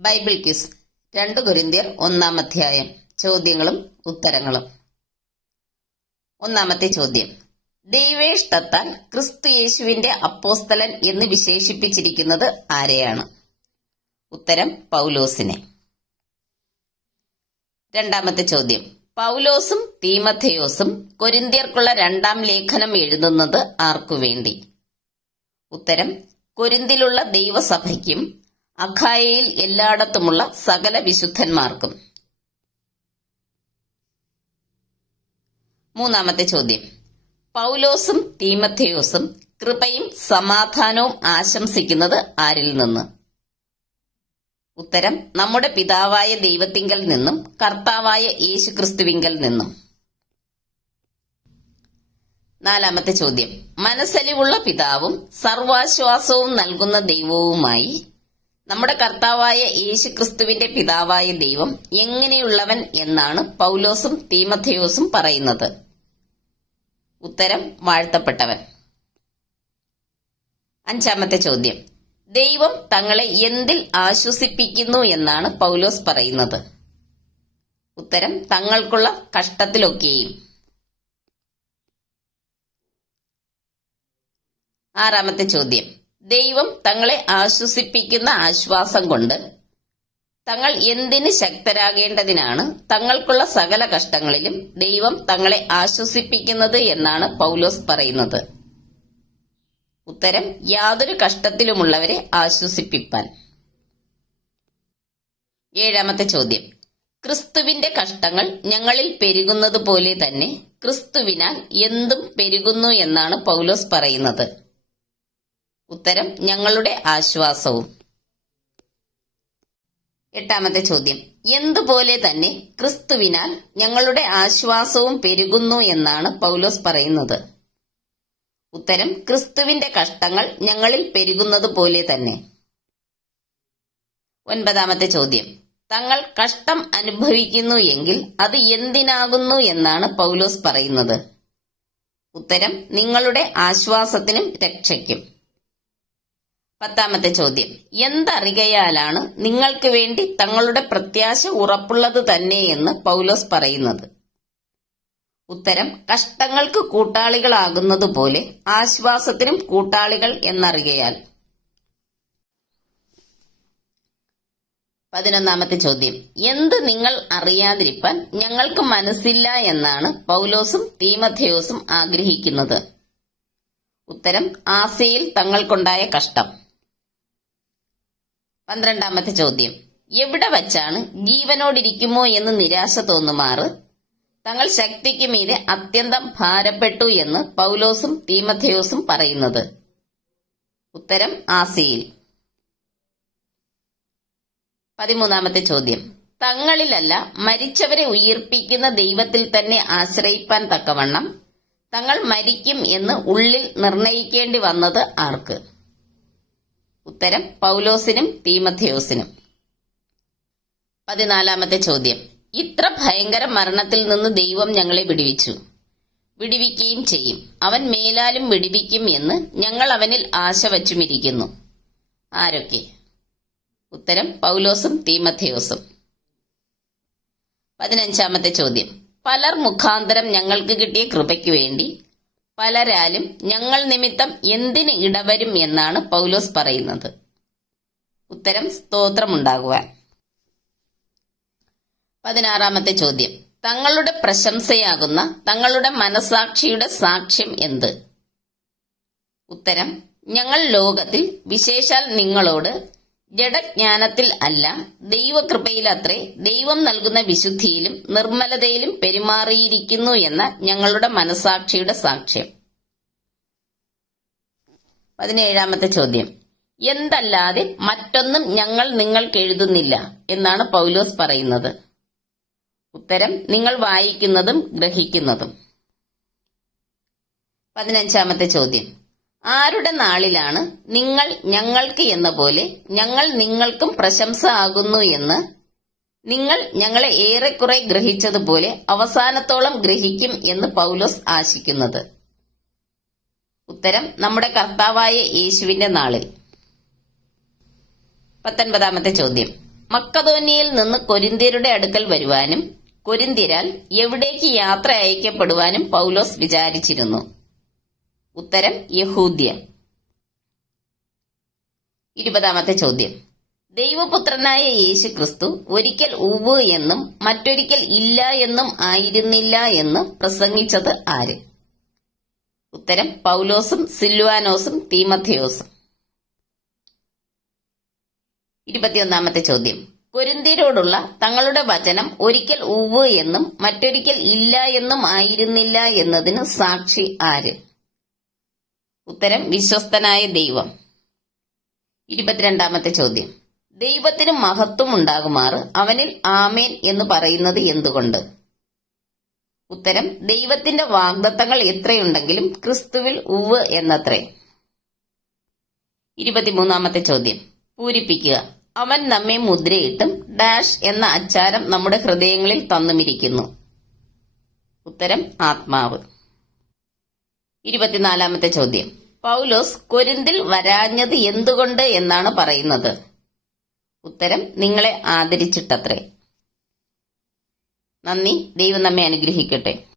Bible quiz. രണ്ട് കുരിന്തിയർ ഒന്നാം അധ്യായം. ചോദ്യങ്ങളും ഉത്തരങ്ങളും. ഒന്നാമത്തെ ചോദ്യം. ദൈവേഷ്ടത്താൽ ക്രിസ്തു യേശുവിന്റെ അപ്പോസ്തലൻ എന്ന് വിശേഷിപ്പിച്ചിരിക്കുന്നത് ആരെയാണ്? ഉത്തരം പൗലോസിനെ. രണ്ടാമത്തെ ചോദ്യം. പൗലോസും തീമഥയോസും കൊരിന്തിയർക്കുള്ള രണ്ടാം ലേഖനം എഴുതുന്നത് ആർക്കു വേണ്ടി? ഉത്തരം കൊരിന്തിലുള്ള ദൈവസഭയ്ക്കും അഖായയിൽ എല്ലായിടത്തുമുള്ള സകല വിശുദ്ധന്മാർക്കും. മൂന്നാമത്തെ ചോദ്യം. പൗലോസും തീമഥയോസും കൃപയും സമാധാനവും ആശംസിക്കുന്നത് ആരിൽ നിന്ന്? ഉത്തരം നമ്മുടെ പിതാവായ ദൈവത്തിങ്കൽ നിന്നും കർത്താവായ യേശുക്രിസ്തുവിങ്കൽ നിന്നും. നാലാമത്തെ ചോദ്യം. മനസ്സലിവുള്ള പിതാവും സർവാശ്വാസവും നൽകുന്ന ദൈവവുമായി നമ്മുടെ കർത്താവായ യേശുക്രിസ്തുവിന്റെ പിതാവായ ദൈവം എങ്ങനെയുള്ളവൻ എന്നാണ് പൗലോസും തീമഥയോസും പറയുന്നത്. ഉത്തരം വാഴ്ത്തപ്പെട്ടവൻ. അഞ്ചാമത്തെ ചോദ്യം. ദൈവം തങ്ങളെ എന്തിൽ ആശ്വസിപ്പിക്കുന്നു എന്നാണ് പൗലോസ് പറയുന്നത്. ഉത്തരം തങ്ങൾക്കുള്ള കഷ്ടത്തിലൊക്കെയും. ആറാമത്തെ ചോദ്യം. ദൈവം തങ്ങളെ ആശ്വസിപ്പിക്കുന്ന ആശ്വാസം കൊണ്ട് തങ്ങൾ എന്തിന് ശക്തരാകേണ്ടതിനാണ് തങ്ങൾക്കുള്ള സകല കഷ്ടങ്ങളിലും ദൈവം തങ്ങളെ ആശ്വസിപ്പിക്കുന്നത് എന്നാണ് പൗലോസ് പറയുന്നത്. ഉത്തരം യാതൊരു കഷ്ടത്തിലുമുള്ളവരെ ആശ്വസിപ്പിപ്പാൻ. ഏഴാമത്തെ ചോദ്യം. ക്രിസ്തുവിന്റെ കഷ്ടങ്ങൾ ഞങ്ങളിൽ പെരുകുന്നത് പോലെ തന്നെ ക്രിസ്തുവിനാൽ എന്തും പെരുകുന്നു എന്നാണ് പൗലോസ് പറയുന്നത്. ഉത്തരം ഞങ്ങളുടെ ആശ്വാസവും. എട്ടാമത്തെ ചോദ്യം. എന്തുപോലെ തന്നെ ക്രിസ്തുവിനാൽ ഞങ്ങളുടെ ആശ്വാസവും പെരുകുന്നു എന്നാണ് പൗലോസ് പറയുന്നത്. ഉത്തരം ക്രിസ്തുവിന്റെ കഷ്ടങ്ങൾ ഞങ്ങളിൽ പെരുകുന്നത് പോലെ തന്നെ. ഒൻപതാമത്തെ ചോദ്യം. തങ്ങൾ കഷ്ടം അനുഭവിക്കുന്നു എങ്കിൽ അത് എന്തിനാകുന്നു എന്നാണ് പൗലോസ് പറയുന്നത്. ഉത്തരം നിങ്ങളുടെ ആശ്വാസത്തിനും രക്ഷയ്ക്കും. പത്താമത്തെ ചോദ്യം. എന്തറികയാലാണ് നിങ്ങൾക്ക് വേണ്ടി തങ്ങളുടെ പ്രത്യാശ ഉറപ്പുള്ളത് തന്നെ എന്ന് പൗലോസ് പറയുന്നത്? ഉത്തരം കഷ്ടങ്ങൾക്ക് കൂട്ടാളികളാകുന്നത് പോലെ ആശ്വാസത്തിനും കൂട്ടാളികൾ എന്നറികയാൽ. പതിനൊന്നാമത്തെ ചോദ്യം. എന്ത് നിങ്ങൾ അറിയാതിരിക്കാൻ ഞങ്ങൾക്ക് മനസ്സില്ല എന്നാണ് പൗലോസും തീമഥയോസും ആഗ്രഹിക്കുന്നത്. ഉത്തരം ആസയിൽ തങ്ങൾക്കുണ്ടായ കഷ്ടം. പന്ത്രണ്ടാമത്തെ ചോദ്യം. എവിടെ വച്ചാണ് ജീവനോടിരിക്കുമോ എന്ന് നിരാശ തോന്നുമാറ്? തങ്ങൾ ശക്തിക്ക് മീതെ അത്യന്തം ഭാരപ്പെട്ടു എന്ന് പൗലോസും തീമഥയോസും പറയുന്നത്. ഉത്തരം ആസിയിൽ. പതിമൂന്നാമത്തെ ചോദ്യം. തങ്ങളിലല്ല മരിച്ചവരെ ഉയർപ്പിക്കുന്ന ദൈവത്തിൽ തന്നെ ആശ്രയിപ്പാൻ തക്കവണ്ണം തങ്ങൾ മരിക്കും എന്ന് ഉള്ളിൽ നിർണയിക്കേണ്ടി വന്നത് ആർക്ക്? ഉത്തരം പൗലോസിനും തീമഥയോസിനും പതിനാലാമത്തെ ചോദ്യം. ഇത്ര ഭയങ്കര മരണത്തിൽ നിന്ന് ദൈവം ഞങ്ങളെ വിടുവിച്ചു. വിടുവിക്കുകയും ചെയ്യും. അവൻ മേലാലും വിടുവിക്കും എന്ന് ഞങ്ങൾ അവനിൽ ആശ വച്ചുമിരിക്കുന്നു. ആരൊക്കെ? ഉത്തരം പൗലോസും തീമഥയോസും പതിനഞ്ചാമത്തെ ചോദ്യം. പലർ മുഖാന്തരം ഞങ്ങൾക്ക് കിട്ടിയ കൃപയ്ക്ക് വേണ്ടി പലരാലും ഞങ്ങൾ നിമിത്തം എന്തിന് ഇടവരും എന്നാണ് പൗലോസ് പറയുന്നത്. ഉത്തരം സ്തോത്രമുണ്ടാകുവാൻ. പതിനാറാമത്തെ ചോദ്യം. തങ്ങളുടെ പ്രശംസയാകുന്ന തങ്ങളുടെ മനസാക്ഷിയുടെ സാക്ഷ്യം എന്ത്? ഉത്തരം ഞങ്ങൾ ലോകത്തിൽ വിശേഷാൽ നിങ്ങളോട് ജഡജ്ഞാനത്തിൽ അല്ല ദൈവകൃപയിലത്രേ ദൈവം നൽകുന്ന വിശുദ്ധിയിലും നിർമ്മലതയിലും പെരുമാറിയിരിക്കുന്നു എന്ന ഞങ്ങളുടെ മനസാക്ഷിയുടെ സാക്ഷ്യം. പതിനേഴാമത്തെ ചോദ്യം. എന്തല്ലാതെ മറ്റൊന്നും ഞങ്ങൾ നിങ്ങൾക്ക് എഴുതുന്നില്ല എന്നാണ് പൗലോസ് പറയുന്നത്. ഉത്തരം നിങ്ങൾ വായിക്കുന്നതും ഗ്രഹിക്കുന്നതും. പതിനഞ്ചാമത്തെ ചോദ്യം. ആരുടെ നാളിലാണ് നിങ്ങൾ ഞങ്ങൾക്ക് എന്ന പോലെ ഞങ്ങൾ നിങ്ങൾക്കും പ്രശംസ ആകുന്നു എന്ന് നിങ്ങൾ ഞങ്ങളെ ഏറെക്കുറെ ഗ്രഹിച്ചതുപോലെ അവസാനത്തോളം ഗ്രഹിക്കും എന്ന് പൗലോസ് ആശിക്കുന്നത്. ഉത്തരം നമ്മുടെ കർത്താവായ യേശുവിന്റെ നാളിൽ. പത്തൊൻപതാമത്തെ ചോദ്യം. മക്കതോനിയിൽ നിന്ന് കൊരിന്തിയരുടെ അടുക്കൽ വരുവാനും കൊരിന്തിരാൽ എവിടേക്ക് യാത്ര അയക്കപ്പെടുവാനും പൗലോസ് വിചാരിച്ചിരുന്നു. ഉത്തരം യഹൂദ്യ ഇരുപതാമത്തെ ചോദ്യം. ദൈവപുത്രനായ യേശു ക്രിസ്തു ഒരിക്കൽ ഉവ് എന്നും മറ്റൊരിക്കൽ ഇല്ല എന്നും ആയിരുന്നില്ല എന്ന് പ്രസംഗിച്ചത് ആര്? ഉത്തരം പൗലോസും സിൽവാനോസും തീമഥിയോസും ഇരുപത്തിയൊന്നാമത്തെ ചോദ്യം. കൊരിന്തിയരോടുള്ള തങ്ങളുടെ വചനം ഒരിക്കൽ ഉവ് എന്നും മറ്റൊരിക്കൽ ഇല്ല എന്നും ആയിരുന്നില്ല എന്നതിന് സാക്ഷി ആര്? ഉത്തരം വിശ്വസ്തനായ ദൈവം. ഇരുപത്തിരണ്ടാമത്തെ ചോദ്യം. ദൈവത്തിന് മഹത്വം ഉണ്ടാകുമാറ് അവനിൽ ആമേൻ എന്ന് പറയുന്നത് എന്തുകൊണ്ട്? ഉത്തരം ദൈവത്തിന്റെ വാഗ്ദത്തങ്ങൾ എത്രയുണ്ടെങ്കിലും ക്രിസ്തുവിൽ ഉവ് എന്നത്രേ. ഇരുപത്തിമൂന്നാമത്തെ ചോദ്യം. പൂരിപ്പിക്കുക. അവൻ നമ്മെ മുദ്രയിട്ടും ഡാഷ് എന്ന അച്ചാരം നമ്മുടെ ഹൃദയങ്ങളിൽ തന്നുമിരിക്കുന്നു. ഉത്തരം ആത്മാവ്. ഇരുപത്തിനാലാമത്തെ ചോദ്യം. പൗലോസ് കൊരിന്തിൽ വരാഞ്ഞത് എന്തുകൊണ്ട് എന്നാണ് പറയുന്നത്? ഉത്തരം നിങ്ങളെ ആദരിച്ചിട്ടത്രേ. നന്ദി ദൈവം നമ്മെ അനുഗ്രഹിക്കട്ടെ.